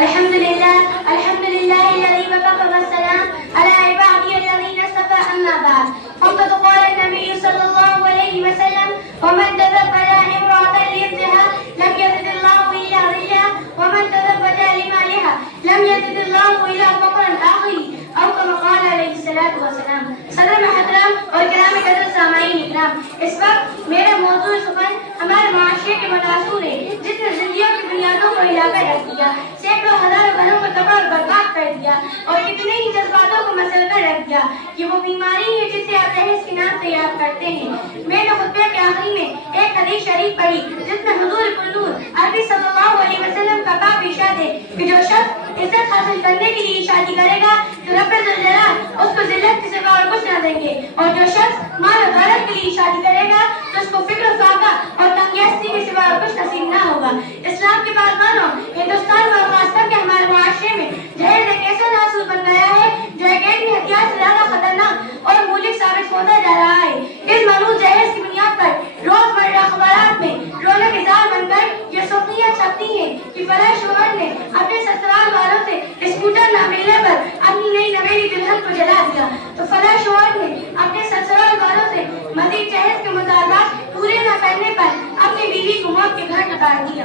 الحمدللہ الحمدللہ الذی وقف والسلام علی عبادی الذین اصطفى اما بعد فقد قال النبی صلی اللہ علیہ وسلم ومن تزوج امرأة لإرثها لم يزد الله إلا غلا ومن تزوج لمالها لم يزد الله إلا فقرا آخری او کما قال علیہ الصلوۃ والسلام۔ صدر محترم اور کرام قدر سامعین اکرام، اس وقت میرا موضوع سخن ہمارے معاشرے کے متاثر ہے جس نے زندگیوں کی بنیادوں کو ہلا کر رکھ دیا، سینکڑوں ہزاروں گھروں کو تباہ اور برباد کر دیا اور کتنے ہی جذباتوں کو مسل کر رکھ دیا کہ وہ بیماری ہے جسے آپ جہیز کے نام سے یاد کرتے ہیں۔ میں نے خطبے کے آخری میں ایک حدیث شریف پڑھی جس میں حضور کلنور عربی صلی اللہ علیہ وسلم کا پاک ارشاد ہے کہ جو شخص عزت حاصل کرنے کے لیے شادی کرے گا تو رب ذوالجلال اس کو ذلت کے سوا اور کچھ نہ دیں گے، اور جو شخص مال و دولت کے لیے شادی کرے گا تو اس کو فکر و فاقہ اور تنگیستی کے سوا اور کچھ نصیب نہ ہوگا۔ اسلام کے بازمانوں ہندوستان میں اور خاص کر کے ہمارے معاشرے میں جہیز ایک ایسا ناسور بن گیا ہے جو ایک ایٹمی ہتھیار سے زیادہ خطرناک اور مہلک ثابت ہوتا جا رہا ہے۔ اس منحوس جہیز کی بنیاد پر روزمرہ اخبارات میں رونق اظہار بن کر یہ سرخیاں چھپتی ہیں کہ فلاں شوہر نے اپنے سسرال والوں سے اسکوٹر نہ ملنے پر اپنی نئی نویلی دلہن کو جلا دیا، تو فلاں شوہر نے اپنے سسرال والوں سے مزید جہیز کے مطالبات پورے نہ کرنے پر اپنی بیوی کو موت کے گھاٹ اتار دیا۔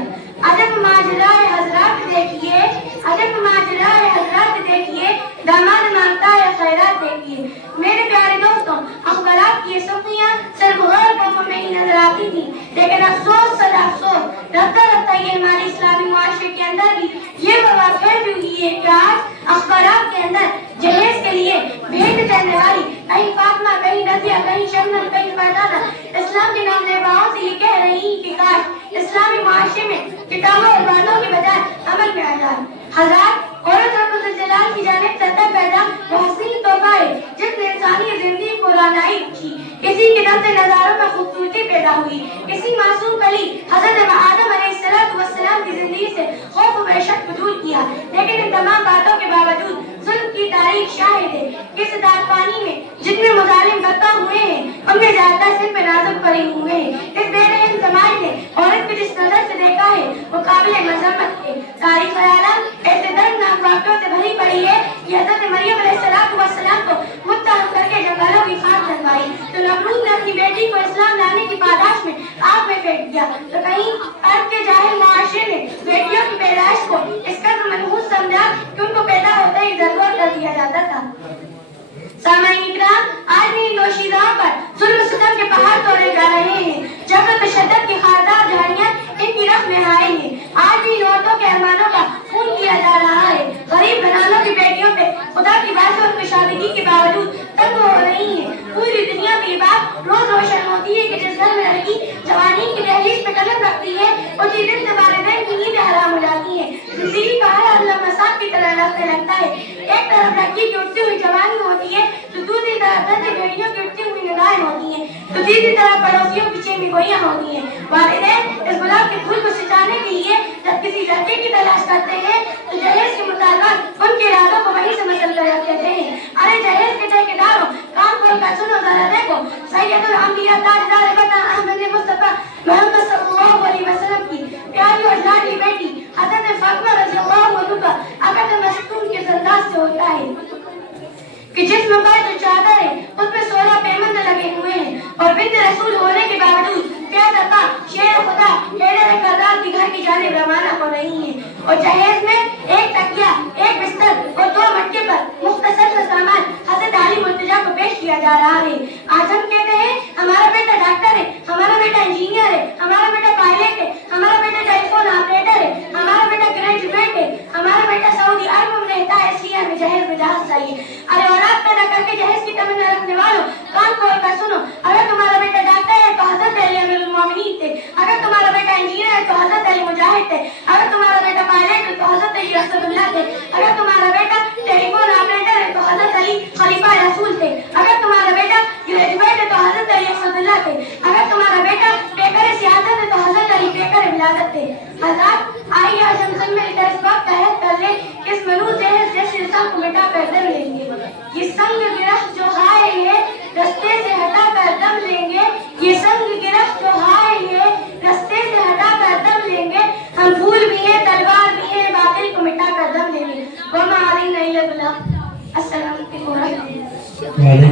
عجب ماجرا ہے حضرات دیکھیے، عجب ماجرا ہے حضرات دیکھیے، داماد مانگتا ہے خیرات دیکھیے۔ میرے پیارے دوستوں، اخبارات کی یہ سرخیاں صرف غیر قوموں میں ہی نظر آتی تھی، لیکن افسوس صدا افسوس رفتہ رفتہ یہ ہمارے اسلامی معاشرے کے اندر بھی یہ وبا پھیل ہوئی ہے کہ آج اخبارات کے اندر جہیز کے لیے بھیج دینے والی کہیں فاطمہ، کہیں رضیہ، کہیں شبنم، کہیں فرزانہ اسلام کے نام لیواؤں سے یہ کہہ رہی ہیں کہ کاش اسلامی معاشرے میں کتابوں اور باتوں کے بجائے عمل میں آ جائے۔ حضرات، عورت رب ذوالجلال کی جانب سے عطا پیدا وہ حسین تحفہ ہے جس نے انسانی زندگی کو رونائی بخشی، اسی کے دم سے نظاروں میں خوبصورتی پیدا ہوئی، اسی معصوم کلی حضرت آدم علیہ السلام کی زندگی سے خوف و وحشت کو دور کیا۔ لیکن ان تمام باتوں کے باوجود ظلم کی تاریخ شاہد ہے کہ اس دادپانی میں جتنے مظالم برپا ہوئے ہیں ان میں زیادہ صرف نازک پڑے ہوئے ہیں۔ اس بے رحم سماج نے عورت کو جس نظر سے دیکھا ہے وہ قابل مذمت ہے۔ ساری خیالات ایسے دردناک واقعوں سے بھری پڑی ہے کہ حضرت مریم علیہ السلام کو متهم کر کے جنگلوں کی خاک جلوائی تو نمرود نے اپنی بیٹی کو اسلام لانے کی پاداش میں آگ میں پھینک دیا، تو کہیں عرب کے جاہل معاشرے نے بیٹیوں کی پیدائش کو اس قدر منحوس سمجھا کہ ان کو پیدا ہوتے ہی ضرور کر دیا جاتا تھا۔ سامعین اکرام، آج بھی ان دوشیزاؤں پر ظلم و ستم کے پہاڑ توڑے جا رہے ہیں، جبر و تشدد کی خاردار جھاڑیاں ان کی رخ میں آئی ہیں، آج بھی عورتوں کے ارمانوں کا خون کیا جا رہا ہے۔ غریب گھرانوں کی بیٹیوں پہ خدا کی بات اور کشادگی کے باوجود تنگ ہو رہی ہیں۔ پوری دنیا میں یہ بات روز روشن ہوتی ہے کہ جس گھر میں لڑکی جوانی کی دہلیز پہ قدم رکھتی ہے اسی دن سے والدین کی نیندیں حرام ہو جاتی ہیں، زندگی کا ہر عالم مساق کی طرح لگتا ہے۔ ایک طرف لڑکی کی اٹھتی ہوئی جوانی ہوتی ہے تو دوسری طرف دھرتے بیڑیوں کی اٹھتی ہوئی نگاہیں ہوتی ہیں، تو تیسری طرف پڑوسیوں کی چینی گوئیاں ہوتی ہیں۔ والدین اس گلاب کے پھول کو سچانے کے لیے جب کسی لڑکے کی تلاش کرتے ہیں تو جہیز کے مطالبات ان کے ارادوں کو وہیں سے مسل کر رکھ دیتے ہیں۔ ارے جہیز کے ٹھیکیداروں، کان کھول کر سنو ذرا دیکھو، سید الانبیاء تاجدار وطن احمد مصطفیٰ محمد صلی اللہ علیہ وسلم کی پیاری اور لاڈلی بیٹی حضرت فاطمہ رضی اللہ عنہا کا عقد مستون کے انداز سے ہوتا ہے کہ جسم پر جو چادر ہے اس میں 16 پیمند لگے ہوئے ہیں اور بنت رسول ہونے کے باوجود پیاز عطا شیر خدا حیدر کرار کی گھر کی جانب روانہ ہو رہی ہیں، اور جہیز میں ایک تکیہ، ایک بستر اور 2 مٹکے پر مختصر سا سامان حضرت علی مرتضیٰ کو پیش کیا جا رہا ہے۔ آج ہم کہتے ہیں ہمارا بیٹا ڈاکٹر ہے، ہمارا بیٹا انجینئر ہے، ہمارا بیٹا پائلٹ ہے، ہمارا بیٹا ٹیلی فون آپریٹر ہے، ہمارا بیٹا گریجویٹ ہے، ہمارا بیٹا سعودی عرب میں رہتا ہے، اس لیے ہمیں جہیز میں جہاز چاہیے۔ ارے اولاد پیدا کر کے جہیز کی تمنا رکھنے والوں، کان کھول کر سنو، اگر تمہارا بیٹا ڈاکٹر ہے تو حضرت علی امیر المومنین تھے، اگر تمہارا بیٹا انجینئر ہے تو حضرت علی مجاہد تھے، اگر تمہارا بیٹا پائلٹ ہے تو حضرت علی اسد اللہ تھے، اگر تمہارا بیٹا ٹیلی فون آپریٹر ہے تو حضرت علی خلیفہ رسول تھے، اگر تمہارا بیٹا گریجویٹ ہے تو حضرت علی اسد اللہ تھے، اگر تمہارا بیٹا پیکر سیاست ہے تو حضرت علی پیکر ولادت تھے۔ حضرات، آئیے آج ہم يبلغ. السلام عليكم ورحمة الله. وعلیکم